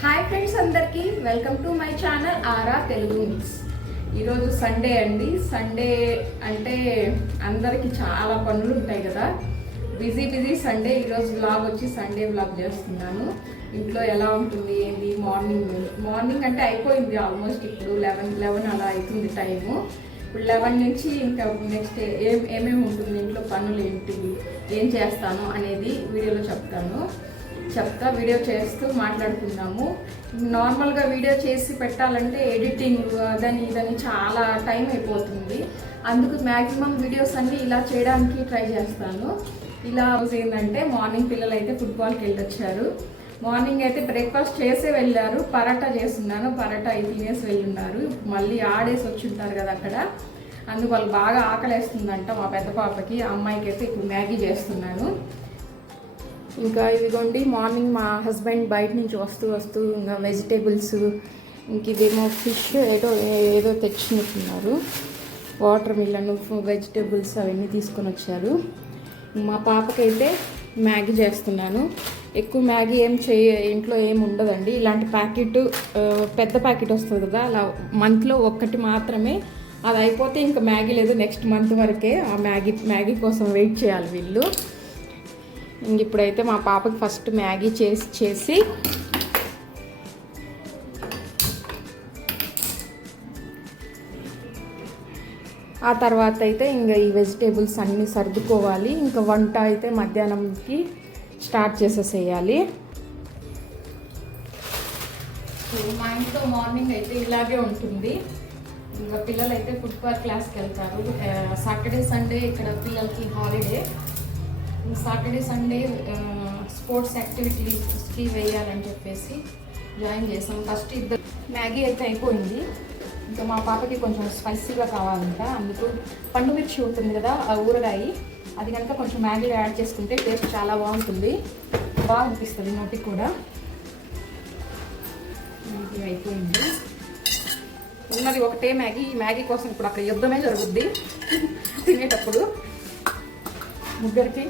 Hi friends, అందరికీ welcome to my channel aura Telugu mix. ఈరోజు Sunday అండి. సండే అంటే అందరికీ చాలా పనులు ఉంటాయి కదా, బిజీ సండే. ఈరోజు వ్లాగ్ వచ్చి సండే వ్లాగ్ చేస్తున్నాను. ఇంట్లో ఎలా ఉంటుంది ఏంటి, మార్నింగ్ అంటే అయిపోయింది ఆల్మోస్ట్. ఇప్పుడు 11 అలా అవుతుంది టైము. ఇప్పుడు 11 నుంచి ఇంకా నెక్స్ట్ ఏమేమి ఉంటుంది ఇంట్లో, పనులు ఏంటి, ఏం చేస్తాను అనేది వీడియోలో చెప్తా. వీడియో చేస్తూ మాట్లాడుకున్నాము. నార్మల్గా వీడియో చేసి పెట్టాలంటే ఎడిటింగ్ ఇదని చాలా టైం అయిపోతుంది. అందుకు మ్యాక్సిమం వీడియోస్ అన్నీ ఇలా చేయడానికి ట్రై చేస్తాను. ఇలా ఏంటంటే మార్నింగ్ పిల్లలు అయితే ఫుట్బాల్కి వెళ్ళొచ్చారు. మార్నింగ్ అయితే బ్రేక్ఫాస్ట్ చేసే వెళ్ళారు. పరాటా చేస్తున్నాను, పరాటా అయితే తినేసి వెళ్ళున్నారు. మళ్ళీ ఆడేసి వచ్చి ఉంటారు కదా అక్కడ, అందుకు వాళ్ళు బాగా ఆకలేస్తుందంట మా పెద్ద పాపకి. ఆ అమ్మాయికి అయితే ఇప్పుడు మ్యాగీ చేస్తున్నాను. ఇంకా ఇదిగోండి, మార్నింగ్ మా హస్బెండ్ బయట నుంచి వస్తూ ఇంకా వెజిటేబుల్స్, ఇంక ఇదేమో ఫిష్ ఏదో తెచ్చినట్టున్నారు. వాటర్ మిల్లన్, వెజిటేబుల్స్ అవన్నీ తీసుకొని వచ్చారు. మా పాపకైతే మ్యాగీ చేస్తున్నాను. ఎక్కువ మ్యాగీ ఇంట్లో ఏమి ఉండదండి. ఇలాంటి ప్యాకెట్, పెద్ద ప్యాకెట్ వస్తుంది కదా, అలా మంత్లో ఒక్కటి మాత్రమే. అది అయిపోతే ఇంకా మ్యాగీ లేదు, నెక్స్ట్ మంత్ వరకే ఆ మ్యాగీ కోసం వెయిట్ చేయాలి వీళ్ళు. ఇంక ఇప్పుడైతే మా పాపకి ఫస్ట్ మ్యాగీ చేసి ఆ తర్వాత అయితే ఇంకా ఈ వెజిటేబుల్స్ అన్నీ సర్దుకోవాలి. ఇంకా వంట అయితే మధ్యాహ్నంకి స్టార్ట్ చేసేసేయాలి. మా ఇంట్లో మార్నింగ్ అయితే ఇలాగే ఉంటుంది. ఇంకా పిల్లలు అయితే ఫుట్బాల్ క్లాస్కి వెళ్తారు. సాటర్డే సండే ఇక్కడ పిల్లలకి హాలిడే. సాటర్డే సండే స్పోర్ట్స్ యాక్టివిటీస్కి వేయాలని చెప్పేసి జాయిన్ చేసాం. ఫస్ట్ ఇద్దరు మ్యాగీ అయితే అయిపోయింది. ఇంకా మా పాపకి కొంచెం స్పైసీగా కావాలంట, అందుకు పండు మిర్చి ఉంటుంది కదా ఆ ఊరగాయ, అది కనుక కొంచెం మ్యాగీలో యాడ్ చేసుకుంటే టేస్ట్ చాలా బాగుంటుంది, బాగా అనిపిస్తుంది నోటికి కూడా. మ్యాగీ అయిపోయింది. ఉన్నది ఒకటే మ్యాగీ. ఈ మ్యాగీ కోసం ఇప్పుడు అక్కడ యుద్ధమే జరుగుద్ది తినేటప్పుడు. ముగ్గురికి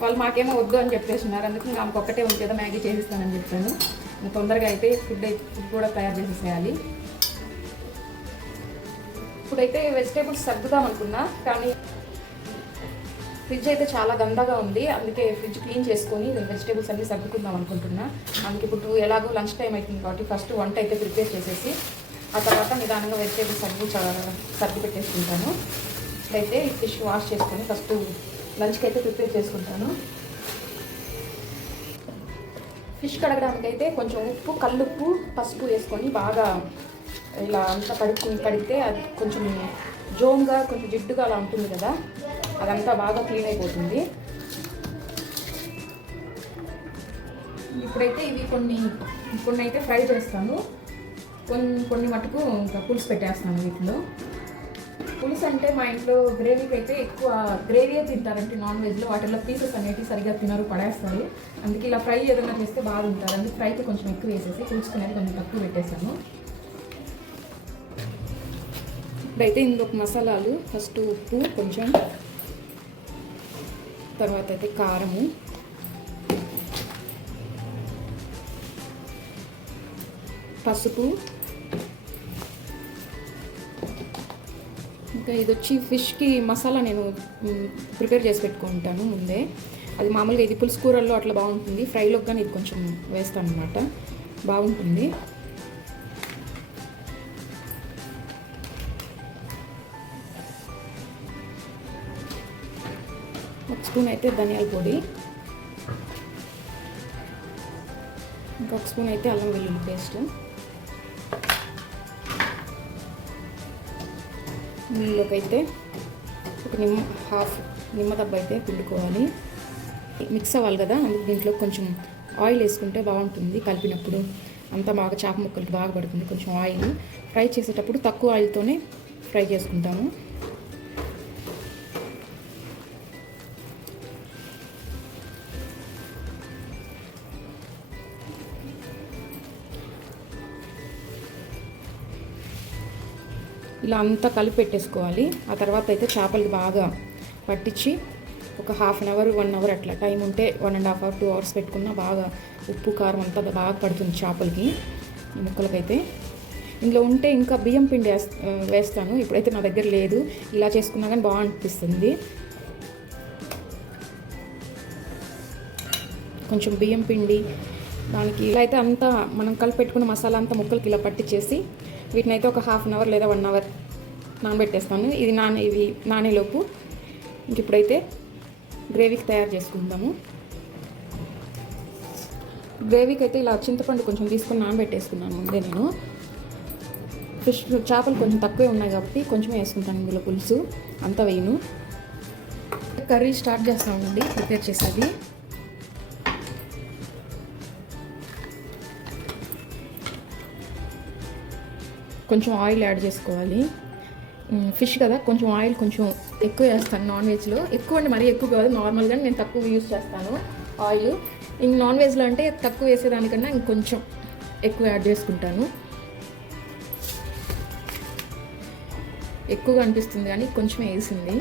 వాళ్ళు మాకేమో వద్దు అని చెప్పేస్తున్నారు. అందుకు ఇంకా ఆమెకు ఒక్కటే ఉంది కదా, మ్యాగీ చేసిస్తానని చెప్పాను. ఇంకా తొందరగా అయితే ఫుడ్ కూడా తయారు చేసేసేయాలి. ఇప్పుడైతే వెజిటేబుల్స్ సర్దుదాం అనుకున్నా, కానీ ఫ్రిడ్జ్ అయితే చాలా గందగా ఉంది. అందుకే ఫ్రిడ్జ్ క్లీన్ చేసుకొని వెజిటేబుల్స్ అన్నీ సర్దుకుందాం అనుకుంటున్నా. అందుకే ఇప్పుడు ఎలాగో లంచ్ టైం అవుతుంది కాబట్టి ఫస్ట్ వంట అయితే ప్రిపేర్ చేసేసి ఆ తర్వాత నిదానంగా వెజిటేబుల్స్ అన్నీ సర్ది పెట్టేసుకుంటాను. ఇప్పుడైతే ఈ ఫిష్ వాష్ చేసుకొని ఫస్ట్ లంచ్కి అయితే ప్రిపేర్ చేసుకుంటాను. ఫిష్ కడగడానికి అయితే కొంచెం ఉప్పు, కల్లుప్పు, పసుపు వేసుకొని బాగా ఇలా అంతా కడిగితే అది కొంచెం జోమ్గా, కొంచెం జిడ్డుగా అలా ఉంటుంది కదా, అదంతా బాగా క్లీన్ అయిపోతుంది. ఇప్పుడైతే ఇవి కొన్ని అయితే ఫ్రై చేస్తాను, కొన్ని మటుకు ఇంకా పులుసు పెట్టేస్తాను. వీటిలో పులుసు అంటే మా ఇంట్లో గ్రేవీకి అయితే ఎక్కువ గ్రేవీయే తింటారంటే నాన్ వెజ్లో, వాటిల్లో పీసెస్ అనేవి సరిగ్గా తినరు, పడేస్తారు. అందుకే ఇలా ఫ్రై ఏదైనా చేస్తే బాగుంటారు. అందుకే ఫ్రైకి కొంచెం ఎక్కువ వేసేసి పులుసు అనేది కొంచెం తక్కువ పెట్టేశాను. ఇప్పుడైతే ఇందులో మసాలాలు, ఫస్ట్ ఉప్పు కొంచెం, తర్వాత అయితే కారము, పసుపు, ఇంకా ఇది వచ్చి ఫిష్కి మసాలా నేను ప్రిపేర్ చేసి పెట్టుకుంటాను ముందే. అది మామూలుగా ఇది పులుసు కూరల్లో అట్లా బాగుంటుంది, ఫ్రైలో కానీ ఇది కొంచెం వేస్తాను అనమాట, బాగుంటుంది. ఒక స్పూన్ అయితే ధనియాల పొడి, ఇంకొక స్పూన్ అయితే అల్లం వెల్లుల్లి పేస్ట్, ఇందులోకి అయితే ఒక హాఫ్ నిమ్మ దెబ్బ అయితే పిండుకోవాలి. మిక్స్ అవ్వాలి కదా, అందుకు దీంట్లో కొంచెం ఆయిల్ వేసుకుంటే బాగుంటుంది. కలిపినప్పుడు అంతా బాగా చాప ముక్కలకి బాగా పడుతుంది. కొంచెం ఆయిల్ ఫ్రై చేసేటప్పుడు తక్కువ ఆయిల్తోనే ఫ్రై చేసుకుంటాము. ఇలా అంతా కలిపి పెట్టేసుకోవాలి. ఆ తర్వాత అయితే చేపలకి బాగా పట్టించి ఒక హాఫ్ అన్ అవర్ 1 అవర్ అట్లా టైం ఉంటే 1.5 hours 2 hours పెట్టుకున్నా బాగా ఉప్పు కారం అంతా బాగా పడుతుంది చేపలకి, ఈ ముక్కలకైతే. ఇందులో ఉంటే ఇంకా బియ్యం పిండి వేస్తాను, ఇప్పుడైతే నా దగ్గర లేదు. ఇలా చేసుకున్నా కానీ బాగా అనిపిస్తుంది. కొంచెం బియ్యం పిండి దానికి ఇలా అయితే అంతా మనం కలిపెట్టుకున్న మసాలా అంతా ముక్కలకి ఇలా పట్టించేసి వీటిని అయితే ఒక 1/2 అవర్ లేదా 1 అవర్ నానబెట్టేస్తాను. ఇవి నానేలోపు ఇంక ఇప్పుడైతే గ్రేవీకి తయారు చేసుకుందాము. గ్రేవీకి అయితే ఇలా చింతపండు కొంచెం తీసుకొని నానబెట్టేసుకున్నాను ముందే. నేను చేపలు కొంచెం తక్కువే ఉన్నాయి కాబట్టి కొంచెం వేసుకుంటాను ఇందులో పులుసు, అంతా వేయను. కర్రీ స్టార్ట్ చేస్తామండి, ప్రిపేర్ చేసేది. కొంచెం ఆయిల్ యాడ్ చేసుకోవాలి. ఫిష్ కదా, కొంచెం ఆయిల్ కొంచెం ఎక్కువ వేస్తాను నాన్ వెజ్లో. ఎక్కువ అంటే మరీ ఎక్కువ కాదు, నార్మల్గా నేను తక్కువ యూజ్ చేస్తాను ఆయిల్. ఇంక నాన్ వెజ్లో అంటే తక్కువ వేసేదానికన్నా ఇంకొంచెం ఎక్కువ యాడ్ చేసుకుంటాను. ఎక్కువగా అనిపిస్తుంది కానీ కొంచెం వేసింది,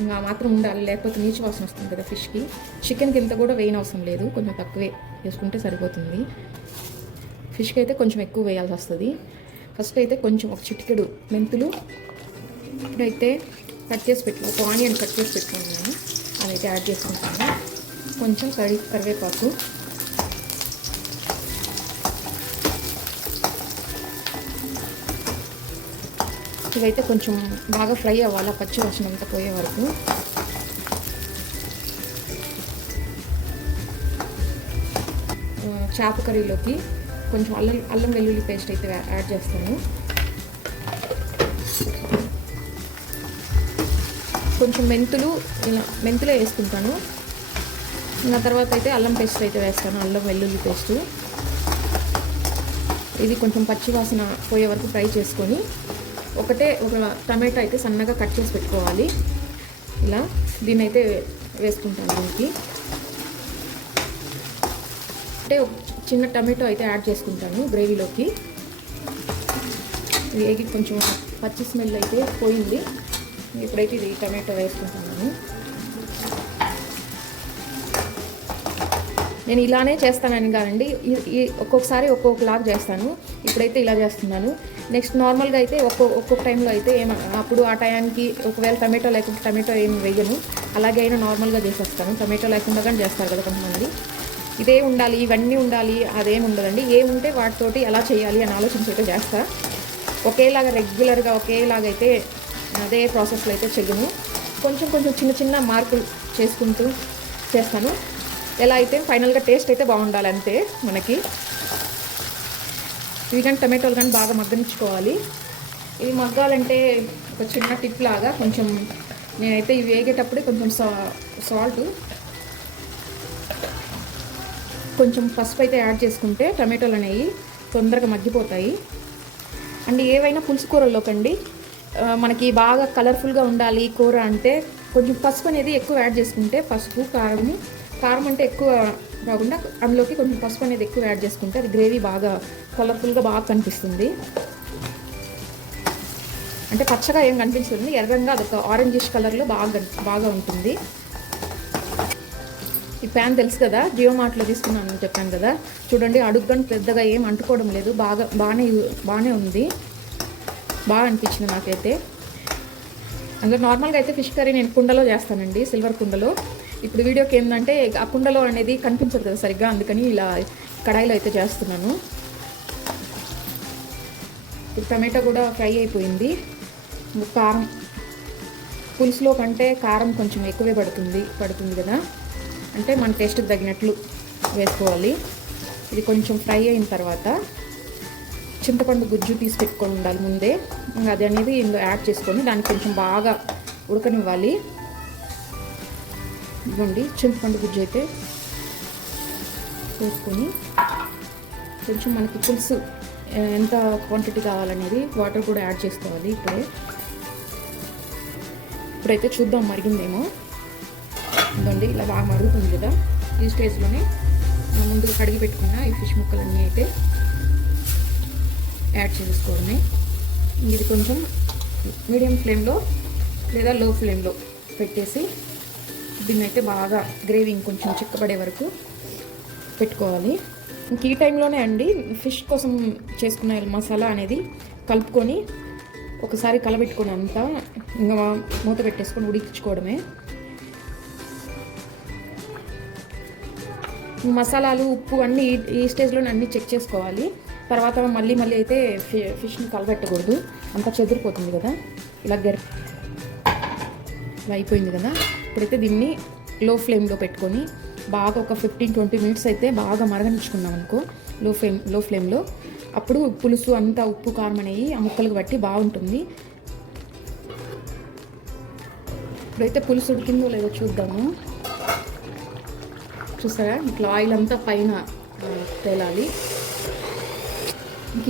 ఇంకా మాత్రం ఉండాలి, లేకపోతే నీచు వాసన వస్తుంది కదా ఫిష్కి. చికెన్కి ఇంత కూడా వేయనవసరం లేదు, కొంచెం తక్కువే వేసుకుంటే సరిపోతుంది. ఫిష్కి అయితే కొంచెం ఎక్కువ వేయాల్సి వస్తుంది. ఫస్ట్ అయితే కొంచెం ఒక చిటికెడు మెంతులు, ఇప్పుడైతే ఒక ఆనియన్ కట్ చేసి పెట్టుకున్నాను, అదైతే యాడ్ చేసుకుంటాను. కొంచెం కరివేపాకు, ఇవైతే కొంచెం బాగా ఫ్రై అవ్వాలి, పచ్చి వాసన అంతా పోయే వరకు. చేప కర్రీలోకి కొంచెం అల్లం వెల్లుల్లి పేస్ట్ అయితే యాడ్ చేస్తాను. కొంచెం మెంతులే వేసుకుంటాను. ఇంకా తర్వాత అయితే అల్లం పేస్ట్ అయితే వేస్తాను, అల్లం వెల్లుల్లి పేస్టు. ఇది కొంచెం పచ్చి వాసన పోయే వరకు ఫ్రై చేసుకొని ఒక టమాటా అయితే సన్నగా కట్ చేసి పెట్టుకోవాలి. ఇలా దీన్ని అయితే వేసుకుంటాను. దీనికి అంటే చిన్న టమాటో అయితే యాడ్ చేసుకుంటాను గ్రేవీలోకి. వేగి కొంచెం పచ్చి స్మెల్ అయితే పోయింది. ఇప్పుడైతే ఇది టమాటో వేసుకుంటున్నాను. నేను ఇలానే చేస్తానని కాదండి, ఒక్కొక్కసారి ఒక్కొక్కలాగా చేస్తాను. ఇప్పుడైతే ఇలా చేస్తున్నాను. నెక్స్ట్ నార్మల్గా అయితే ఒక్కొక్క టైంలో అయితే అప్పుడు ఆ టైంకి ఒకవేళ టమాటో లేకుంటే టమాటో ఏమి వేయను, అలాగే అయినా నార్మల్గా చేసేస్తాను. టమాటో లేకుండా కానీ చేస్తారు కదా కొంతమంది. ఇదే ఉండాలి, ఇవన్నీ ఉండాలి అదేమి ఉండదండి. ఏముంటే వాటితోటి ఎలా చేయాలి అని ఆలోచించి అయితే చేస్తా. ఒకేలాగా రెగ్యులర్గా ఒకేలాగైతే అదే ప్రాసెస్లో అయితే చెయ్యను. కొంచెం చిన్న మార్పులు చేసుకుంటూ చేస్తాను. ఎలా అయితే ఫైనల్గా టేస్ట్ అయితే బాగుండాలి అంతే మనకి. ఇవి కానీ టమాటోలు కానీ బాగా మగ్గనిచ్చుకోవాలి. ఇవి మగ్గాలంటే ఒక చిన్న టిప్ లాగా కొంచెం నేనైతే ఇవి వేగేటప్పుడే కొంచెం సాల్ట్, కొంచెం పసుపు అయితే యాడ్ చేసుకుంటే టమాటోలు అనేవి తొందరగా మగ్గిపోతాయి. అండ్ ఏవైనా పులుసు కూరల్లోకండి మనకి బాగా కలర్ఫుల్గా ఉండాలి కూర అంటే కొంచెం పసుపు అనేది ఎక్కువ యాడ్ చేసుకుంటే, పసుపు కారం అంటే ఎక్కువ కాకుండా అందులోకి కొంచెం పసుపు అనేది ఎక్కువ యాడ్ చేసుకుంటే అది గ్రేవీ బాగా కలర్ఫుల్గా బాగా కనిపిస్తుంది. అంటే పచ్చగా ఏం కనిపించదు, ఎర్రంగా అదొక ఆరెంజిష్ కలర్లో బాగా ఉంటుంది. ఈ ప్యాన్ తెలుసు కదా, జియో మార్ట్లో తీసుకున్నాను చెప్పాను కదా, చూడండి అడుగుని పెద్దగా ఏం అంటుకోవడం లేదు, బాగానే ఉంది, బాగా అనిపించింది నాకైతే. అందులో నార్మల్గా అయితే ఫిష్ కర్రీ నేను కుండలో చేస్తానండి, సిల్వర్ కుండలో. ఇప్పుడు వీడియోకి ఏంటంటే ఆ కుండలో అనేది కనిపించదు కదా సరిగ్గా, అందుకని ఇలా కడాయిలో అయితే చేస్తున్నాను. ఇప్పుడు టమాటా కూడా ఫ్రై అయిపోయింది. కారం పులుసులో కంటే కారం కొంచెం ఎక్కువే పడుతుంది కదా, అంటే మన టేస్ట్కి తగినట్లు వేసుకోవాలి. ఇది కొంచెం ఫ్రై అయిన తర్వాత చింతపండు గుజ్జు తీసి పెట్టుకొని ఉండాలి ముందే, అది అనేది ఇందులో యాడ్ చేసుకొని దాన్ని కొంచెం బాగా ఉడకనివ్వాలి. ఇవ్వండి చింతపండు గుజ్జు అయితే వేసుకొని కొంచెం మనకి పులుసు ఎంత క్వాంటిటీ కావాలనేది వాటర్ కూడా యాడ్ చేసుకోవాలి. ఇప్పుడైతే చూద్దాం మరిగిందేమో. ఇదండి ఇలా బాగా మరుగుతుంది కదా, ఈ స్టేజ్లోనే ముందుగా కడిగి పెట్టుకున్న ఈ ఫిష్ ముక్కలన్నీ అయితే యాడ్ చేసుకోవడమే. ఇది కొంచెం మీడియం ఫ్లేమ్లో లేదా లో ఫ్లేమ్లో పెట్టేసి దీన్ని అయితే బాగా గ్రేవీ కొంచెం చిక్కబడే వరకు పెట్టుకోవాలి. ఇంక ఈ టైంలోనే అండి ఫిష్ కోసం చేసుకున్న మసాలా అనేది కలుపుకొని ఒకసారి కలబెట్టుకొని అంతా ఇంకా మూత పెట్టేసుకొని ఉడికించుకోవడమే. మసాలాలు ఉప్పు అన్నీ ఈ స్టేజ్లోనే అన్నీ చెక్ చేసుకోవాలి. తర్వాత మళ్ళీ అయితే ఫిష్ని కలబెట్టకూడదు, అంతా చెదిరిపోతుంది కదా. ఇలా ఇలా అయిపోయింది కదా. ఇప్పుడైతే దీన్ని లో ఫ్లేమ్లో పెట్టుకొని బాగా ఒక 15-20 మినిట్స్ అయితే బాగా మరగనించుకున్నాం అనుకో లో ఫ్లేమ్లో. అప్పుడు పులుసు అంతా ఉప్పు కారం అనేవి ఆ ముక్కలకు బట్టి బాగుంటుంది. ఇప్పుడైతే పులుసు ఉడికిందో లేదో చూద్దాము. చూసారా, ఇట్లా ఆయిల్ అంతా పైన తేలాలి.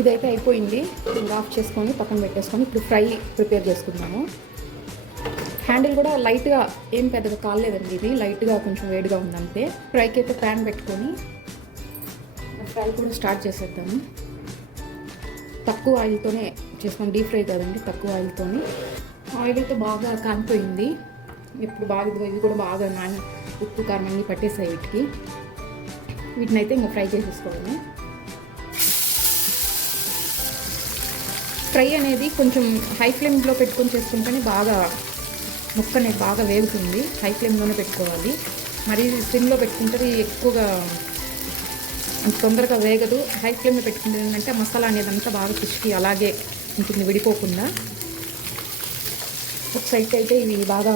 ఇదైతే అయిపోయింది. ఆఫ్ చేసుకొని పక్కన పెట్టేసుకొని ఇప్పుడు ఫ్రై ప్రిపేర్ చేసుకుందాము. హ్యాండిల్ కూడా లైట్గా ఏం పెద్దగా కాలేదండి, ఇది లైట్గా కొంచెం వేడిగా ఉందంటే. ఫ్రైకి అయితే ప్యాన్ పెట్టుకొని ఫ్రై కూడా స్టార్ట్ చేసేద్దాము. తక్కువ ఆయిల్తోనే చేస్తాం, డీప్ ఫ్రై కదండి, తక్కువ ఆయిల్తోనే. ఆయిల్ అయితే బాగా కాలిపోయింది. ఇప్పుడు బాగా ఇది కూడా బాగా ఉప్పు కారం అన్నీ పట్టేసాయి వీటిని అయితే ఇంకా ఫ్రై చేసేసుకోవడమే. ఫ్రై అనేది కొంచెం హై ఫ్లేమ్లో పెట్టుకొని చేసుకుంటేనే బాగా ముక్క అనేది బాగా వేగుతుంది. హై ఫ్లేమ్లోనే పెట్టుకోవాలి, మరి సిమ్లో పెట్టుకుంటే ఎక్కువగా అంత తొందరగా వేగదు. హై ఫ్లేమ్లో పెట్టుకుంటే ఏంటంటే మసాలా అనేది అంతా బాగా పిసికి అలాగే ఉంటుంది, విడిపోకుండా. ఒక సైడ్ అయితే ఇవి బాగా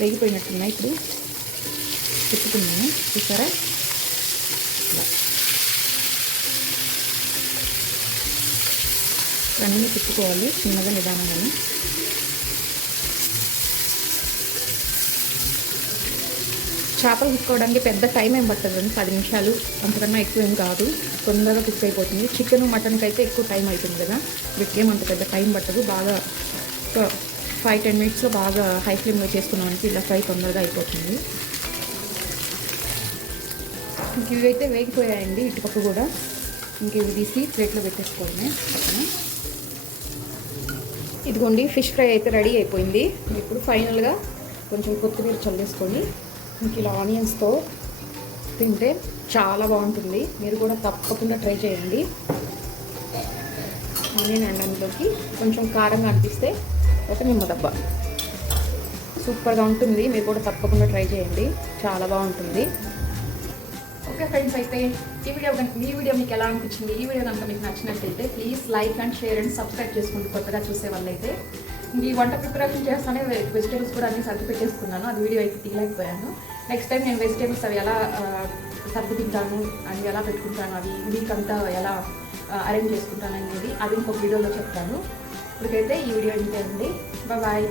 వేగిపోయినట్టున్నాయి. ఇప్పుడు తిప్పుకున్నాను, చూసారా. అన్నీ తిప్పుకోవాలి చిన్నగా నిదానంగా. చేపలు కుక్కోవడానికి పెద్ద టైం ఏం పట్టదండి, 10 నిమిషాలు అంతకన్నా ఎక్కువ ఏం కాదు, తొందరగా కుక్ అయిపోతుంది. చికెన్ మటన్కి అయితే ఎక్కువ టైం అవుతుంది కదా, వీటికి ఏమంత పెద్ద టైం పట్టదు. బాగా ఒక 5-10 మినిట్స్లో బాగా హై ఫ్లేమ్లో చేసుకున్నామంటే ఇలా ఫ్రై తొందరగా అయిపోతుంది. ఇంక ఇవైతే వేగిపోయాయండి, ఇటుపక్క కూడా. ఇంక ఇవి తీసి ప్లేట్లో పెట్టేసుకోవడమే పక్కన. ఇదిగోండి, ఫిష్ ఫ్రై అయితే రెడీ అయిపోయింది. ఇప్పుడు ఫైనల్గా కొంచెం కొత్తిమీర చల్లేసుకొని ఇంక ఇలా ఆనియన్స్తో తింటే చాలా బాగుంటుంది. మీరు కూడా తప్పకుండా ట్రై చేయండి. ఆనియన్ అన్నంలోకి కొంచెం కారంగా అనిపిస్తే ఒక నిమ్మదబ్బ సూపర్గా ఉంటుంది. మీరు కూడా తప్పకుండా ట్రై చేయండి, చాలా బాగుంటుంది. ఓకే ఫ్రెండ్స్, అయితే ఈ వీడియో మీకు ఎలా అనిపించింది? ఈ వీడియో కనుక మీకు నచ్చినట్లయితే please like and share and subscribe చేసుకుంటూ కొత్తగా చూసే వాళ్ళైతే. ఈ వంట ప్రిపరేషన్ చేస్తానే వెజిటేబుల్స్ కూడా అన్నీ సర్ది పెట్టేసుకున్నాను, అది వీడియో అయితే తీయలేకపోయాను. నెక్స్ట్ టైం నేను వెజిటేబుల్స్ అవి ఎలా సర్ది తింటాను, అవి ఎలా పెట్టుకుంటాను, అవి వీక్ అంతా ఎలా అరేంజ్ చేసుకుంటాను అనేది అది ఇంకొక వీడియోలో చెప్తాను. ఇప్పటికైతే ఈ వీడియో ఇంతే అండి. బాయ్.